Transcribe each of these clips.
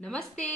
नमस्ते।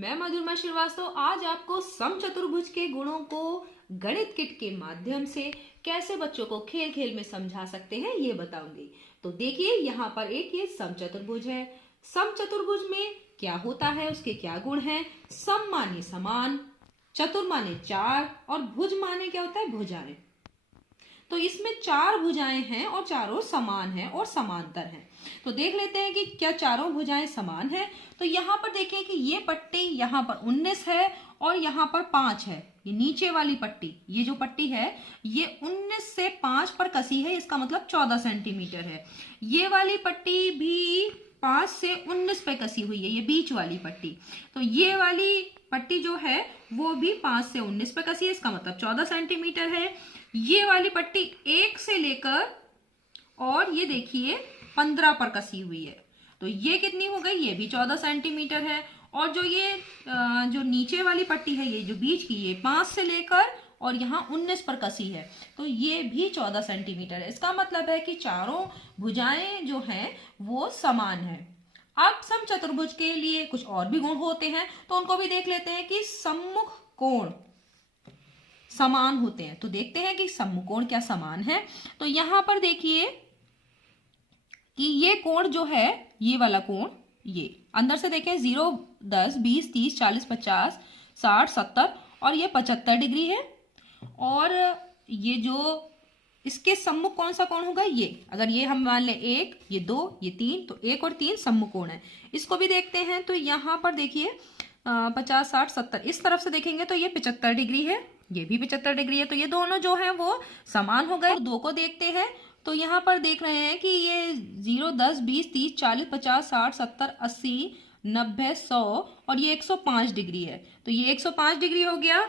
मैं मधुरमा श्रीवास्तव आज आपको समचतुर्भुज के गुणों को गणित किट के माध्यम से कैसे बच्चों को खेल खेल में समझा सकते हैं ये बताऊंगी। तो देखिए यहाँ पर एक ये समचतुर्भुज है। समचतुर्भुज में क्या होता है, उसके क्या गुण हैं। सम माने समान, चतुर माने चार और भुज माने क्या होता है, भुजाएं। तो इसमें चार भुजाएं हैं और चारों समान हैं और समांतर हैं। तो देख लेते हैं कि क्या चारों भुजाएं समान हैं। तो यहाँ पर देखें कि ये पट्टी यहाँ पर 19 है और यहाँ पर 5 है। ये नीचे वाली पट्टी, ये जो पट्टी है ये 19 से 5 पर कसी है, इसका मतलब 14 सेंटीमीटर है। ये वाली पट्टी भी 5 से 19 पे कसी हुई है, ये बीच वाली पट्टी। तो ये वाली पट्टी जो है वो भी 5 से 19 पे कसी है, इसका मतलब 14 सेंटीमीटर है। ये वाली पट्टी 1 से लेकर और ये देखिए 15 पर कसी हुई है, तो ये कितनी हो गई, ये भी 14 सेंटीमीटर है। और जो ये जो नीचे वाली पट्टी है, ये जो बीच की, ये 5 से लेकर और यहाँ 19 पर कसी है, तो ये भी 14 सेंटीमीटर है। इसका मतलब है कि चारों भुजाएं जो हैं वो समान है। अब समचतुर्भुज के लिए कुछ और भी गुण होते हैं, तो उनको भी देख लेते हैं कि सम्मुख कोण समान होते हैं। तो देखते हैं कि सम्मुख कोण क्या समान है। तो यहां पर देखिए कि ये कोण जो है, ये वाला कोण, ये अंदर से देखें 0, 10, 20, 30, 40, 50, 60, 70 और ये 75 डिग्री है। और ये जो इसके सम्मुख कौन सा कोण होगा, ये अगर ये हम मान ले 1, ये 2, ये 3, तो 1 और 3 सम्मुख कोण है। इसको भी देखते हैं। तो यहाँ पर देखिए 50, 60, 70 इस तरफ से देखेंगे तो ये 75 डिग्री है, ये भी 75 डिग्री है। तो ये दोनों जो है वो समान हो गए। दो को देखते हैं तो यहाँ पर देख रहे हैं कि ये 0, 10, 20, 30, 40, 50, 60, 70, 80, 90, 100 और ये 105 डिग्री है। तो ये 105 डिग्री हो गया।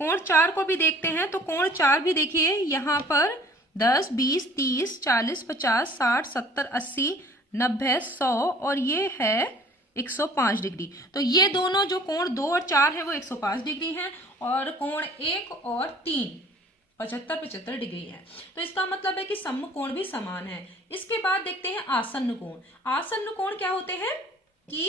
कोण 4 को भी देखते हैं। तो कोण 4 भी देखिए यहाँ पर 10, 20, 30, 40, 50, 60, 70, 80, 90, 100 और ये है 105 डिग्री। तो ये दोनों जो कोण 2 और 4 है वो 105 डिग्री हैं और कोण 1 और 3 75 डिग्री है। तो इसका मतलब है कि सम्मुख कोण भी समान है। इसके बाद देखते हैं आसन्न कोण। आसन्न कोण क्या होते हैं कि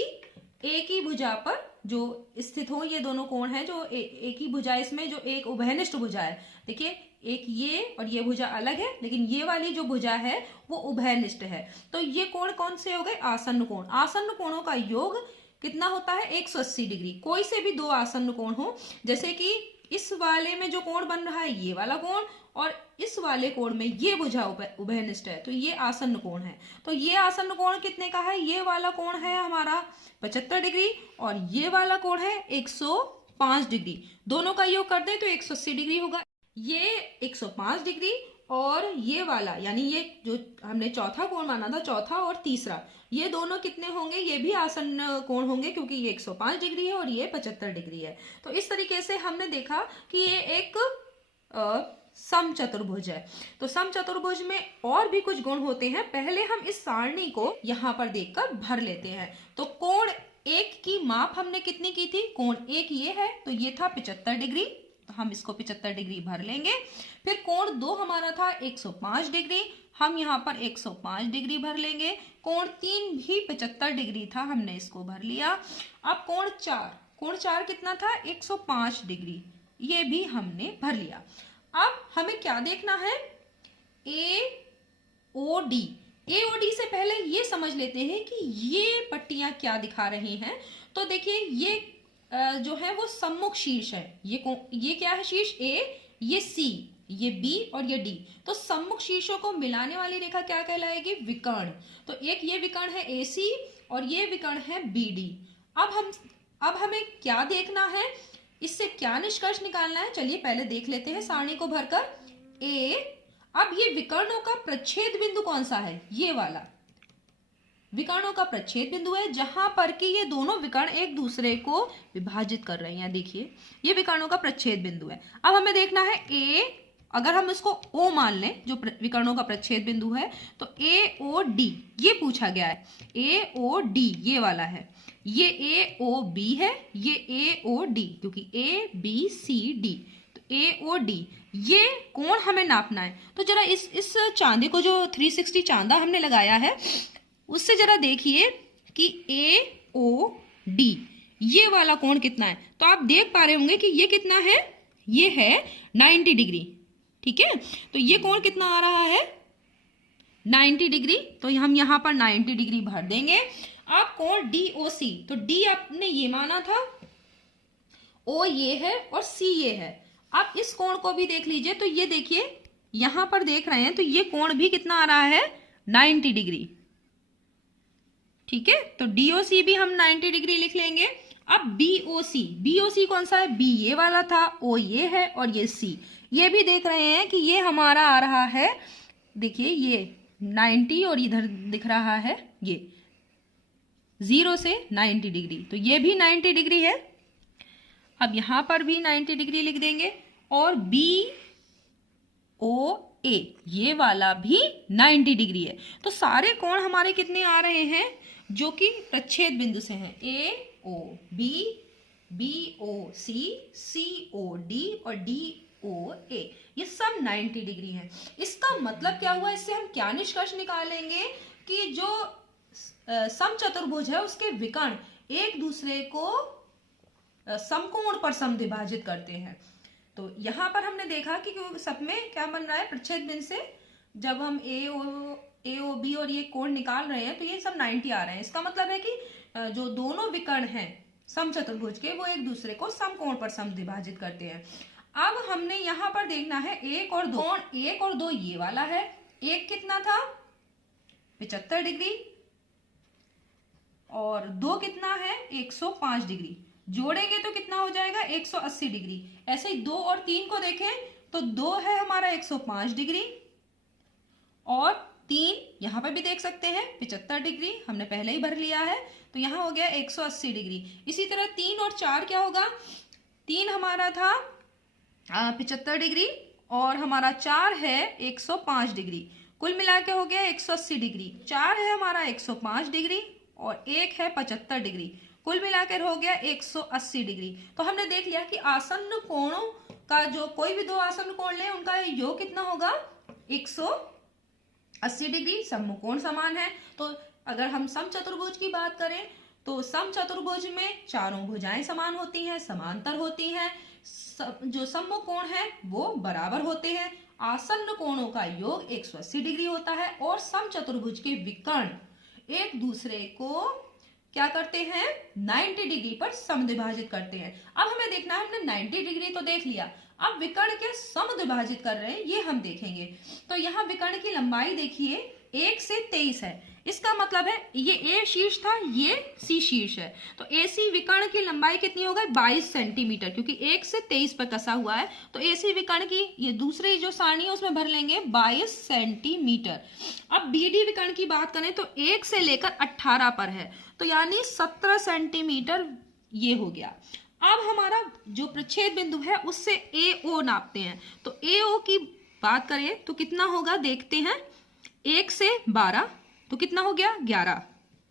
एक ही भुजा पर जो स्थित हो, ये दोनों कोण है जो एक ही भुजा, इसमें जो एक उभयनिष्ठ भुजा है, देखिए एक ये और ये भुजा अलग है, लेकिन ये वाली जो भुजा है वो उभयनिष्ठ है। तो ये कोण कौन से हो गए, आसन्न कोण। आसन्न कोणों का योग कितना होता है, 180 डिग्री। कोई से भी दो आसन्न कोण हो, जैसे कि इस वाले में जो कोण बन रहा है ये वाला कोण और इस वाले कोण में ये भुजा उभयनिष्ठ है, तो ये आसन्न कोण है। तो ये आसन्न कोण कितने का है, ये वाला कोण है हमारा 75 डिग्री और ये वाला कोण है 105 डिग्री। दोनों का योग कर दे तो 180 डिग्री होगा। ये 105 डिग्री और ये वाला, यानी ये जो हमने चौथा कोण माना था, चौथा और तीसरा, ये दोनों कितने होंगे, ये भी आसन्न कोण होंगे क्योंकि ये 105 डिग्री है और ये 75 डिग्री है। तो इस तरीके से हमने देखा कि ये एक समचतुर्भुज है। तो समचतुर्भुज में और भी कुछ गुण होते हैं। पहले हम इस सारणी को यहाँ पर देखकर भर लेते हैं। तो कोण 1 की माप हमने कितनी की थी, कोण 1 ये है, तो ये था 75 डिग्री, तो हम इसको 75 डिग्री भर लेंगे। फिर कोण 2 हमारा था 105 डिग्री, हम यहाँ पर 105 डिग्री भर लेंगे। कोण 3 भी 75 डिग्री था, हमने इसको भर लिया। अब कोण 4 कितना था, 105 डिग्री, ये भी हमने भर लिया। अब हमें क्या देखना है, AOD। AOD से पहले ये समझ लेते हैं कि ये पट्टियां क्या दिखा रही हैं। तो देखिए ये जो है वो सम्मुख शीर्ष है। ये क्या है, शीर्ष A, ये C, ये B और ये D। तो सम्मुख शीर्षों को मिलाने वाली रेखा क्या कहलाएगी, विकर्ण। तो एक ये विकर्ण है AC और ये विकर्ण है BD। अब हमें क्या देखना है, इससे क्या निष्कर्ष निकालना है, चलिए पहले देख लेते हैं सारणी को भरकर। A, अब ये विकर्णों का प्रच्छेद बिंदु कौन सा है, ये वाला विकर्णों का प्रच्छेद बिंदु है, जहां पर कि ये दोनों विकर्ण एक दूसरे को विभाजित कर रहे हैं। देखिए ये विकर्णों का प्रच्छेद बिंदु है। अब हमें देखना है A, अगर हम इसको O मान लें जो विकर्णों का प्रच्छेद बिंदु है, तो AOD ये पूछा गया है। AOD ये वाला है, ये AOB है, ये AOD, क्योंकि ABCD, तो AOD ये कोण हमें नापना है। तो जरा इस चांदे को, जो 360 चांदा हमने लगाया है, उससे जरा देखिए कि AOD ये वाला कोण कितना है, तो आप देख पा रहे होंगे कि ये कितना है, ये है 90 डिग्री। ठीक है, तो ये कोण कितना आ रहा है, 90 डिग्री। तो हम यहाँ पर 90 डिग्री भर देंगे। अब कोण DOC, तो D आपने ये माना था, O ये है और C ये है। अब इस कोण को भी देख लीजिए, तो ये देखिए यहां पर देख रहे हैं, तो ये कोण भी कितना आ रहा है, 90 डिग्री। ठीक है, तो DOC भी हम 90 डिग्री लिख लेंगे। अब BOC कौन सा है, B ये वाला था, O ये है और ये C। ये भी देख रहे हैं कि ये हमारा आ रहा है, देखिए ये 90 और इधर दिख रहा है ये 0 से 90 डिग्री, तो ये भी 90 डिग्री है। अब यहां पर भी 90 डिग्री लिख देंगे और BOA ये वाला भी 90 डिग्री है। तो सारे कोण हमारे कितने आ रहे हैं, जो कि प्रच्छेद बिंदु से हैं, AOB, BOC, COD और DOA, ये सब 90 डिग्री हैं। इसका मतलब क्या हुआ, इससे हम क्या निष्कर्ष निकालेंगे कि जो समचतुर्भुज है उसके विकर्ण एक दूसरे को समकोण पर समद्विभाजित करते हैं। तो यहां पर हमने देखा कि सब में क्या बन रहा है, प्रच्छेद बिंदु से जब हम AOB और ये कोण निकाल रहे हैं तो ये सब 90 आ रहे हैं। इसका मतलब है कि जो दोनों विकर्ण हैं समचतुर्भुज के, वो एक दूसरे को समकोण पर समद्विभाजित करते हैं। अब हमने यहाँ पर देखना है 1 और 2। 1 और 2 ये वाला है, 1 कितना था 75 डिग्री और 2 कितना है 105 डिग्री, जोड़ेंगे तो कितना हो जाएगा 180 डिग्री। ऐसे ही 2 और 3 को देखें तो 2 है हमारा 105 डिग्री और 3 यहां पर भी देख सकते हैं 75 डिग्री, हमने पहले ही भर लिया है, तो यहां हो गया 180 डिग्री। इसी तरह 3 और 4 क्या होगा, 3 हमारा था 75 डिग्री और हमारा 4 है 105 डिग्री, कुल मिला के हो गया 180 डिग्री। 4 है हमारा 105 डिग्री और 1 है 75 डिग्री, कुल मिलाकर हो गया 180 डिग्री। तो हमने देख लिया कि आसन्न कोणों का जो कोई भी दो आसन्न कोण ले उनका योग कितना होगा 180 डिग्री, समकोण समान है। तो अगर हम समचतुर्भुज की बात करें तो समचतुर्भुज में चारों भुजाएं समान होती हैं, समांतर होती हैं, जो समकोण है वो बराबर होते हैं, आसन्न कोणों का योग 180 डिग्री होता है और समचतुर्भुज के विकर्ण एक दूसरे को क्या करते हैं 90 डिग्री पर समद्विभाजित करते हैं। अब हमें देखना है, हमने 90 डिग्री तो देख लिया, अब विकर्ण के समद्विभाजित कर रहे हैं ये हम देखेंगे। तो यहाँ विकर्ण की लंबाई देखिए 1 से 23 है, इसका मतलब है ये A शीर्ष था, ये C शीर्ष है, तो AC विकर्ण की लंबाई कितनी हो गई 22 सेंटीमीटर, क्योंकि 1 से 23 पर कसा हुआ है। तो AC विकर्ण की ये दूसरी जो सारणी है उसमें भर लेंगे 22 सेंटीमीटर। अब BD विकर्ण की बात करें तो 1 से लेकर 18 पर है, तो यानी 17 सेंटीमीटर ये हो गया। अब हमारा जो प्रच्छेद बिंदु है उससे AO नापते हैं, तो AO की बात करें तो कितना होगा देखते हैं, 1 से 12 तो कितना हो गया 11,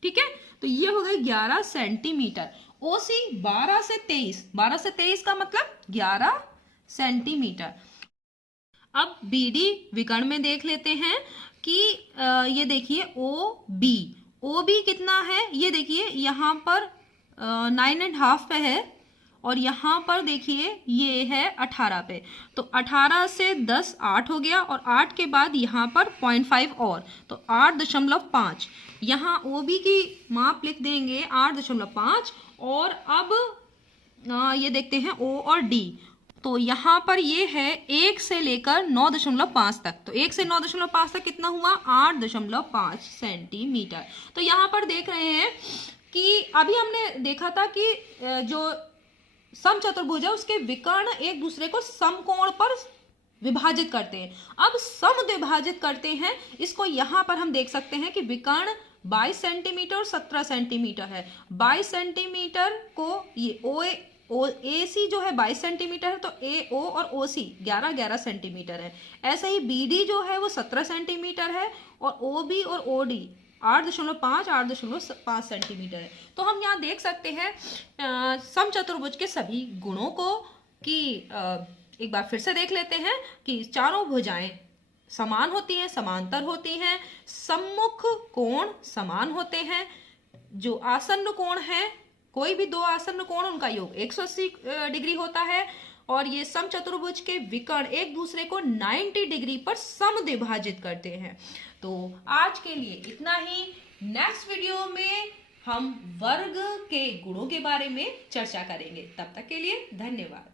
ठीक है, तो ये हो गई 11 सेंटीमीटर। OC 12 से 23, 12 से 23 का मतलब 11 सेंटीमीटर। अब BD विकर्ण में देख लेते हैं कि ये देखिए OB कितना है, ये देखिए यहाँ पर 9.5 पे है और यहाँ पर देखिए ये है 18 पे, तो 18 से 10 8 हो गया और 8 के बाद यहाँ पर 0.5 और, तो 8.5। यहाँ OB की माप लिख देंगे 8.5 और अब ये देखते हैं O और D, तो यहाँ पर ये है 1 से लेकर 9.5 तक, तो 1 से 9.5 तक कितना हुआ 8.5 सेंटीमीटर। तो यहाँ पर देख रहे हैं कि अभी हमने देखा था कि जो समचतुर्भुज है उसके विकर्ण एक दूसरे को समकोण पर विभाजित करते हैं। अब समद्विभाजित करते हैं, इसको यहाँ पर हम देख सकते हैं कि विकर्ण 22 सेंटीमीटर और 17 सेंटीमीटर है। 22 सेंटीमीटर को ये AC जो है 22 सेंटीमीटर है, तो AO और OC 11 सेंटीमीटर है। ऐसे ही BD जो है वो 17 सेंटीमीटर है और OB और OD 8.5 सेंटीमीटर है। तो हम यहाँ देख सकते हैं समचतुर्भुज के सभी गुणों को कि एक बार फिर से देख लेते हैं कि चारों भुजाएं समान होती हैं, समांतर होती हैं, सम्मुख कोण समान होते हैं, जो आसन्न कोण है कोई भी दो आसन्न कोण उनका योग 180 डिग्री होता है और ये समचतुर्भुज के विकर्ण एक दूसरे को 90 डिग्री पर समद्विभाजित करते हैं। तो आज के लिए इतना ही। नेक्स्ट वीडियो में हम वर्ग के गुणों के बारे में चर्चा करेंगे। तब तक के लिए धन्यवाद।